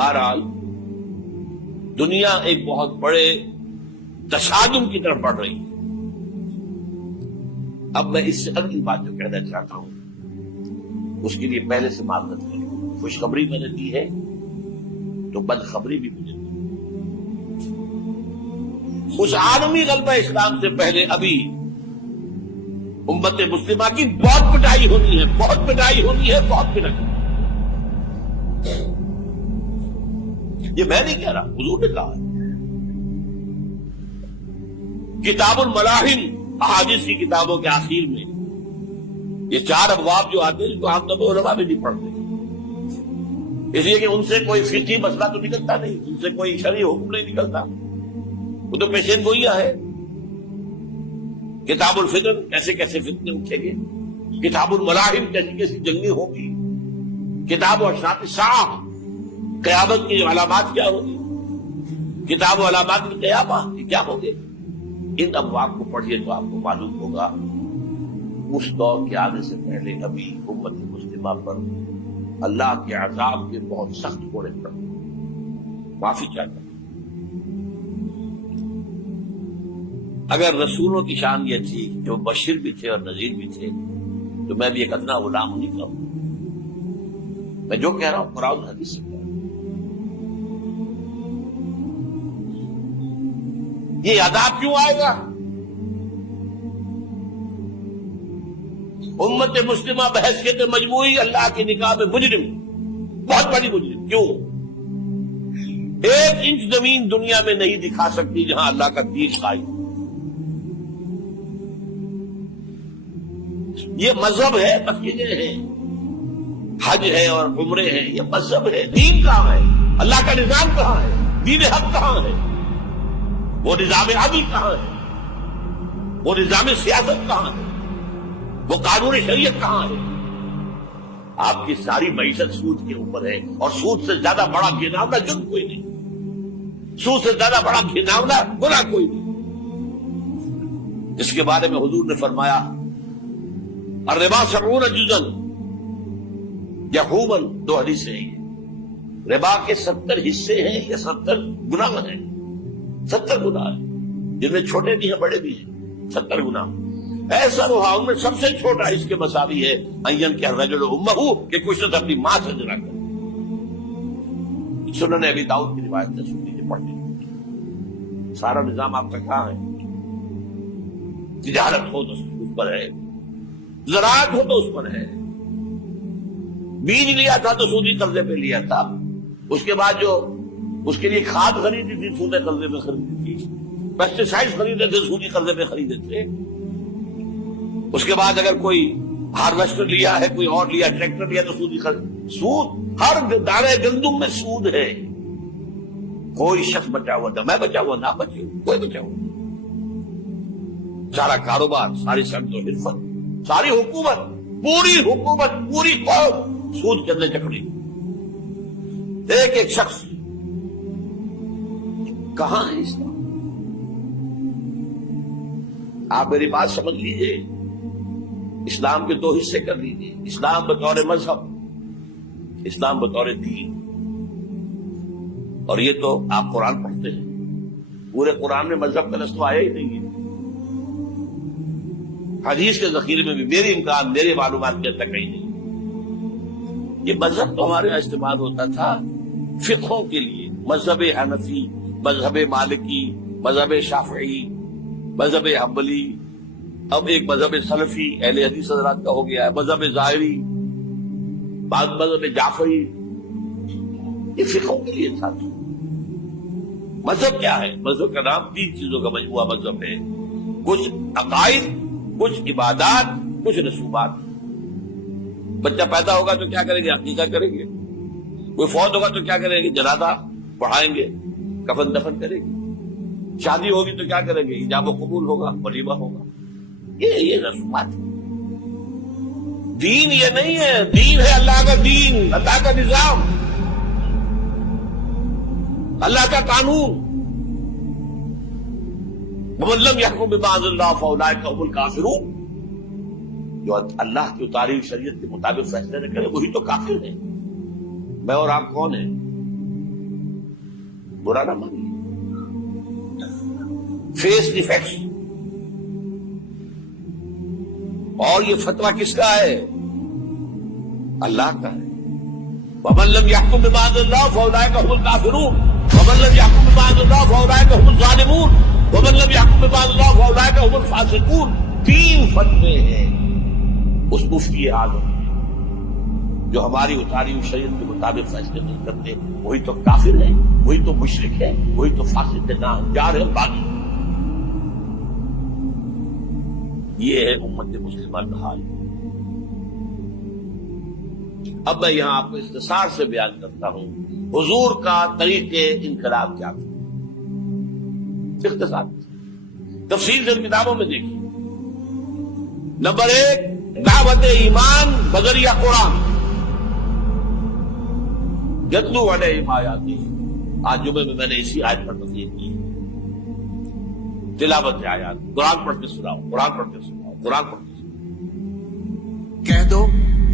بہرحال دنیا ایک بہت بڑے تصادم کی طرف بڑھ رہی ہے. اب میں اس سے اگلی بات جو کہنا چاہتا ہوں اس کے لیے پہلے سے معذرت کروں. خوشخبری میں نے دی ہے تو بدخبری بھی مجھے دی. اس عالمی غلبہ اسلام سے پہلے ابھی امت مسلمہ کی بہت پٹائی ہونی ہے، بہت پٹائی ہونی ہے، بہت پٹائی. یہ میں نہیں کہہ رہا، حضور نے کہا ہے. کتاب الملاحم احادیث کی کتابوں کے آخر میں یہ 4 ابواب جو آتے ہیں اس کو عام طور پر علماء بھی نہیں پڑھتے، اس لیے کہ ان سے کوئی فقہی مسئلہ تو نکلتا نہیں، ان سے کوئی شرعی حکم نہیں نکلتا، وہ تو پیشین گوئیاں ہے. کتاب الفتن کیسے کیسے فتنے اٹھیں گے، کتاب الملاحم کیسی کیسی جنگیں ہوں گی، کتاب اشراط الساعہ قیامت کی علامات کیا ہوگی، کتاب و علامات القیامہ یہ کیا ہوں گے. ان ابواب کو پڑھیے تو آپ کو معلوم ہوگا اس دور کے آنے سے پہلے ابھی امت مسلمہ پر اللہ کے عذاب کے بہت سخت کوڑے پڑ. معافی چاہتا ہوں. اگر رسولوں کی شان یہ تھی کہ وہ بشیر بھی تھے اور نذیر بھی تھے تو میں بھی ایک ادنا غلام نہیں کہوں. میں جو کہہ رہا ہوں قرآن حدیث سے کہہ رہا ہوں. یہ عذاب کیوں آئے گا؟ امت مسلمہ بحیثیت مجموعی اللہ کی نگاہ میں مجرم، بہت بڑی مجرم. کیوں؟ 1 انچ زمین دنیا میں نہیں دکھا سکتی جہاں اللہ کا دین قائم. یہ مذہب ہے، مسجدیں ہیں، حج ہے اور عمرے ہیں، یہ مذہب ہے. دین کہاں ہے؟ اللہ کا نظام کہاں ہے؟ دین حق کہاں ہے؟ وہ نظام عدل کہاں ہے؟ وہ نظام سیاست کہاں ہے؟ وہ قانون شریعت کہاں ہے؟ آپ کی ساری معیشت سود کے اوپر ہے، اور سود سے زیادہ بڑا گھناؤنا جرم کوئی نہیں، سود سے زیادہ بڑا گھناؤنا گناہ کوئی نہیں. اس کے بارے میں حضور نے فرمایا الربا 70 جزءا یحوما، 2 حدیثیں ہیں. ربا کے 70 حصے ہیں یا 70 گناہ ہیں، 70 گناہ ہیں، جن میں چھوٹے بھی ہیں بڑے بھی ہیں. 70 گناہ. ایسا روحا ان میں سب سے چھوٹا اس کے مساوی ہے این کہ الرجل امہ، کہ کچھ شخص اپنی ماں سے زنا کرے. سنن ابی داؤد کی روایت ہے، سن لیجیے پڑھ لیجیے. سارا نظام آپ کا کہاں ہے؟ تجارت ہو تو اس پر ہے، زراعت ہو تو اس پر ہے. بیج لیا تھا تو سودی قرضے پہ لیا تھا، اس کے بعد جو اس کے لیے کھاد خریدی تھی سودی قرضے پہ خریدی تھی، پیسٹی سائڈ خریدے تھے سودی قرضے پہ خریدے تھے. اس کے بعد اگر کوئی ہارویسٹر لیا ہے، کوئی اور لیا، ٹریکٹر لیا تو سودی قرض. سود ہر دانے گندم میں سود ہے. کوئی شخص بچا ہوا تھا، میں بچا ہوا نہ بچے، کوئی بچا ہوا. سارا کاروبار، ساری صنعت و حرفت، ساری حکومت، پوری حکومت، پوری قوم سود کے اندر جکڑی. ایک ایک شخص. کہاں ہے اسلام؟ آپ میری بات سمجھ لیجئے. اسلام کے 2 حصے کر لیجئے. اسلام بطور مذہب، اسلام بطور دین. اور یہ تو آپ قرآن پڑھتے ہیں، پورے قرآن میں مذہب کا لفظ تو آیا ہی نہیں ہے. حدیث کے ذخیرے میں بھی میری امکان، میری معلومات کے تک کہیں نہیں. یہ مذہب تو ہمارے یہاں استعمال ہوتا تھا فقہوں کے لیے. مذہب حنفی، مذہب مالکی، مذہب شافعی، مذہب حنبلی، اب ایک مذہب سلفی اہل حدیث حضرات کا ہو گیا ہے، مذہب ظاہری، بعض مذہب جعفری. یہ فقہوں کے لیے تھا. مذہب کیا ہے؟ مذہب کا نام 3 چیزوں کا مجموعہ مذہب ہے. کچھ عقائد، کچھ عبادات، کچھ رسومات. بچہ پیدا ہوگا تو کیا کریں گے؟ عقیقہ کریں گے. کوئی فوت ہوگا تو کیا کریں گے؟ جنازہ پڑھائیں گے، کفن دفن کریں گے. شادی ہوگی تو کیا کریں گے؟ ایجاب و قبول ہوگا، ولیمہ ہوگا. یہ رسومات. دین یہ نہیں ہے. دین ہے اللہ کا دین، اللہ کا نظام، اللہ کا قانون. وَمَن لَّمْ يَحْكُم بِمَا أَنزَلَ اللَّهُ فَأُولَٰئِكَ هُمُ الْكَافِرُونَ. جو اللہ کی اتاری ہوئی شریعت کے مطابق فیصلے نہ کرے وہی تو کافر ہے. میں اور آپ کون ہیں؟ برا نہ مانیے. Face defects. اور یہ فتویٰ کس کا ہے؟ اللہ کا ہے. وَمَن لَّمْ يَحْكُم بِمَا أَنزَلَ اللَّهُ فَأُولَٰئِكَ هُمُ الْكَافِرُونَ وَمَن لَّمْ يَحْكُم بِمَا أَنزَلَ اللَّهُ فَأُولَٰئِكَ هُمُ الظَّالِمُونَ وَمَن لَّمْ يَحْكُم بِمَا أَنزَلَ اللَّهُ فَأُولَٰئِكَ هُمُ الْفَاسِقُونَ. 3 فتوے ہیں اس مفتی اعظم جو ہماری اتاری ہوئی شریعت کے مطابق فیصلے نہیں کرتے. وہی تو کافر ہے, وہی تو مشرک ہے, وہی تو فاسق ناہنجار ہے, باغی. یہ ہے امت مسلمہ کا حال. اب میں یہاں آپ کو اختصار سے بیان کرتا ہوں حضور کا طریقے انقلاب کیا تھا. اختصار تفصیل سے کتابوں میں دیکھیے. نمبر 1, دعوت ایمان بذریعہ قرآن. یتلو علیہم آیاتی. آج جمعے میں نے اسی آیت پر تفصیل کی. تلاوت آیات, قرآن پڑھ کے سناؤ, قرآن پڑھ کے سناؤ, قرآن پڑھ کے سناؤ. کہہ دو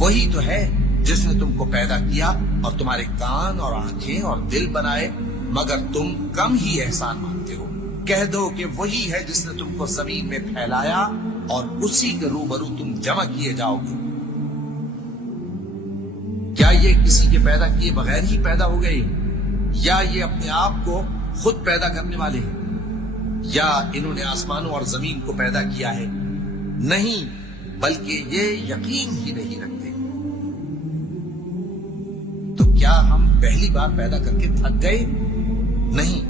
وہی تو ہے جس نے تم کو پیدا کیا اور تمہارے کان اور آنکھیں اور دل بنائے, مگر تم کم ہی احسان مانتے ہو. کہہ دو کہ وہی ہے جس نے تم کو زمین میں پھیلایا اور اسی کے روبرو تم جمع کیے جاؤ گے. کیا یہ کسی کے پیدا کیے بغیر ہی پیدا ہو گئے, یا یہ اپنے آپ کو خود پیدا کرنے والے ہیں, یا انہوں نے آسمانوں اور زمین کو پیدا کیا ہے؟ نہیں, بلکہ یہ یقین ہی نہیں رکھتے. تو کیا ہم پہلی بار پیدا کر کے تھک گئے؟ نہیں,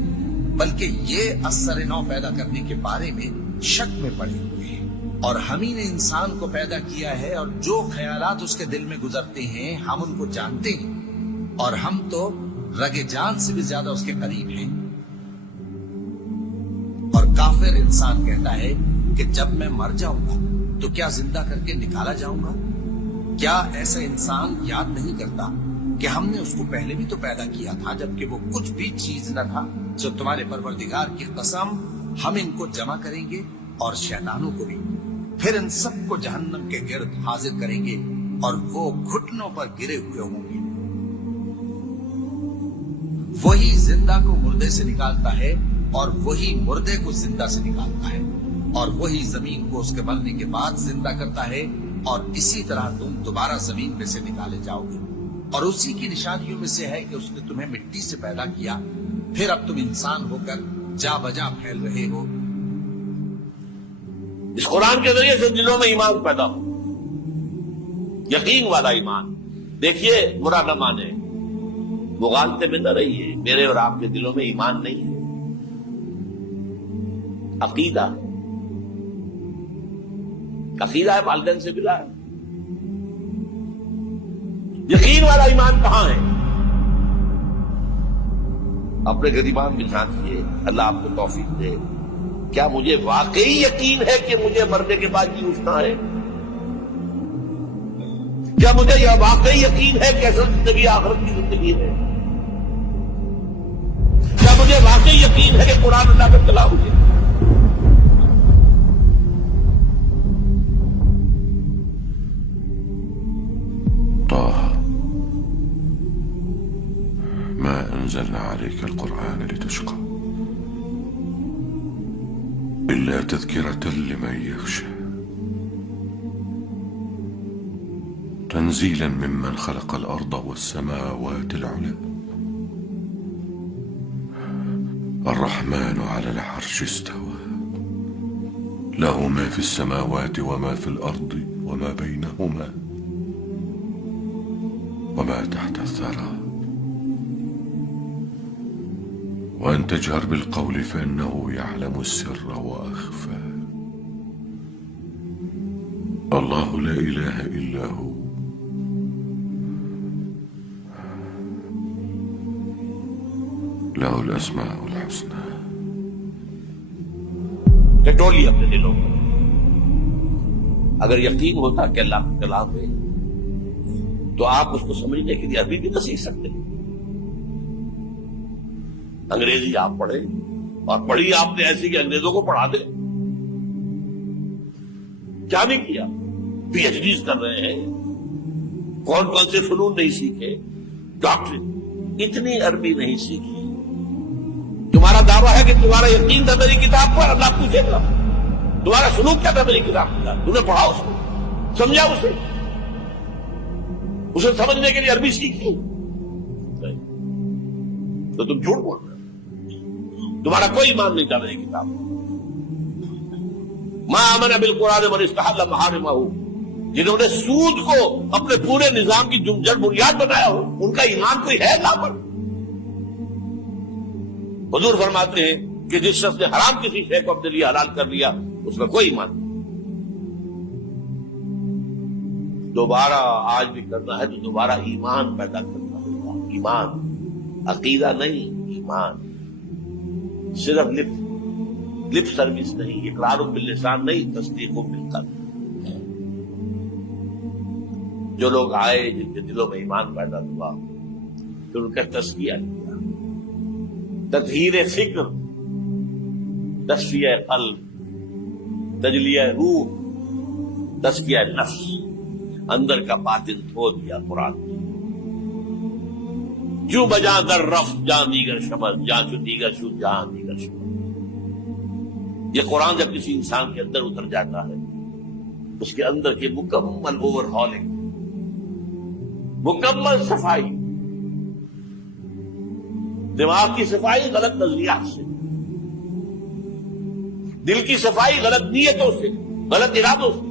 بلکہ یہ اثر نو پیدا کرنے کے بارے میں شک میں پڑے ہوئے ہیں. اور ہم ہی نے انسان کو پیدا کیا ہے, اور جو خیالات اس کے دل میں گزرتے ہیں ہم ان کو جانتے ہیں, اور ہم تو رگ جان سے بھی زیادہ اس کے قریب ہیں. اور کافر انسان کہتا ہے کہ جب میں مر جاؤں گا تو کیا زندہ کر کے نکالا جاؤں گا؟ کیا ایسا انسان یاد نہیں کرتا کہ ہم نے اس کو پہلے بھی تو پیدا کیا تھا جبکہ وہ کچھ بھی چیز نہ تھا؟ جو تمہارے پروردگار کی قسم, ہم ان کو جمع کریں گے اور شیطانوں کو بھی, پھر ان سب کو جہنم کے گرد حاضر کریں گے اور وہ گھٹنوں پر گرے ہوئے ہوں گے. وہی زندہ کو مردے سے نکالتا ہے اور وہی مردے کو زندہ سے نکالتا ہے, اور وہی زمین کو اس کے مرنے کے بعد زندہ کرتا ہے, اور اسی طرح تم دوبارہ زمین میں سے نکالے جاؤ گے. اور اسی کی نشانیوں میں سے ہے کہ اس نے تمہیں مٹی سے پیدا کیا, پھر اب تم انسان ہو کر جا بجا پھیل رہے ہو. اس قرآن کے ذریعے سے دلوں میں ایمان پیدا ہو, یقین والا ایمان. دیکھیے, برا نہ مانے, مغالطے میں نہ رہیے. میرے اور آپ کے دلوں میں ایمان نہیں ہے, عقیدہ ہے, والدین سے ملا ہے. یقین والا ایمان کہاں ہے؟ اپنے غریبان میں جھانکیے, اللہ آپ کو توفیق دے. کیا مجھے واقعی یقین ہے کہ مجھے مرنے کے بعد جی اٹھنا ہے؟ کیا مجھے یہ واقعی یقین ہے کہ اصل زندگی آخرت کی زندگی ہے؟ کیا مجھے واقعی یقین ہے کہ قرآن اللہ کا کلام ہے؟ ما أنزلنا عليك القرآن لتشقى إلا تذكرة لمن يخشى تنزيلا ممن خلق الأرض والسماوات العلى الرحمن على العرش استوى له ما في السماوات وما في الأرض وما بينهما وما تحت الثرى وأن تجهر بالقول فإنه يعلم السر وأخفى الله لا إله إلا هو له الأسماء الحسنى. ٹٹولی اپنے دلوں کو. اگر یقین ہوتا کہ اللہ کا کلام ہے تو آپ اس کو سمجھنے کے لیے ابھی بھی نہ سیکھ سکتے. انگریزی آپ پڑھیں, اور پڑھی آپ نے ایسی کہ انگریزوں کو پڑھا دیں. کیا نہیں کیا, پی ایچ ڈیز کر رہے ہیں, کون کون سے فنون نہیں سیکھے, ڈاکٹر اتنی عربی نہیں سیکھی دعویٰ ہے کہ تمہارا یقین تھا میری کتاب پر، اللہ پوچھے گا تمہارا سلوک کیا تھا میری کتاب کا، تم نے پڑھا اس کو، سمجھا اسے سمجھنے کے لیے عربی سیکھی؟ تو تم جھوٹ بول رہے ہو، تمہارا کوئی ایمان نہیں تھا میری کتاب۔ ما آمن بالقرآن من استحل محارمہ، جنہوں نے سود کو اپنے پورے نظام کی جڑ بنیاد بنایا ہو، ان کا ایمان کوئی ہے اللہ پر؟ حضور فرماتے ہیں کہ جس شخص نے حرام کسی شے کو اپنے لیے حلال کر لیا اس کا کوئی ایمان نہیں۔ دوبارہ آج بھی کرنا ہے تو دوبارہ ایمان پیدا کرنا ہوگا، ایمان، عقیدہ نہیں، ایمان، صرف لپ سروس نہیں، اقرار باللسان نہیں، تصدیق بالقلب۔ جو لوگ آئے جن کے دلوں میں ایمان پیدا ہوا پھر ان کا تزکیہ کیا، تطہیر فکر، تصفیہ قلب، تجلیہ روح، تزکیہ نفس، اندر کا باطن دھو دیا قرآن نے۔ جو بجا در رفت جان دیگر شمس، جان چو دیگر شو جان دیگر شمس۔ یہ قرآن جب کسی انسان کے اندر اتر جاتا ہے، اس کے اندر کی مکمل اوور ہالنگ، مکمل صفائی، دماغ کی صفائی غلط نظریات سے، دل کی صفائی غلط نیتوں سے، غلط ارادوں سے،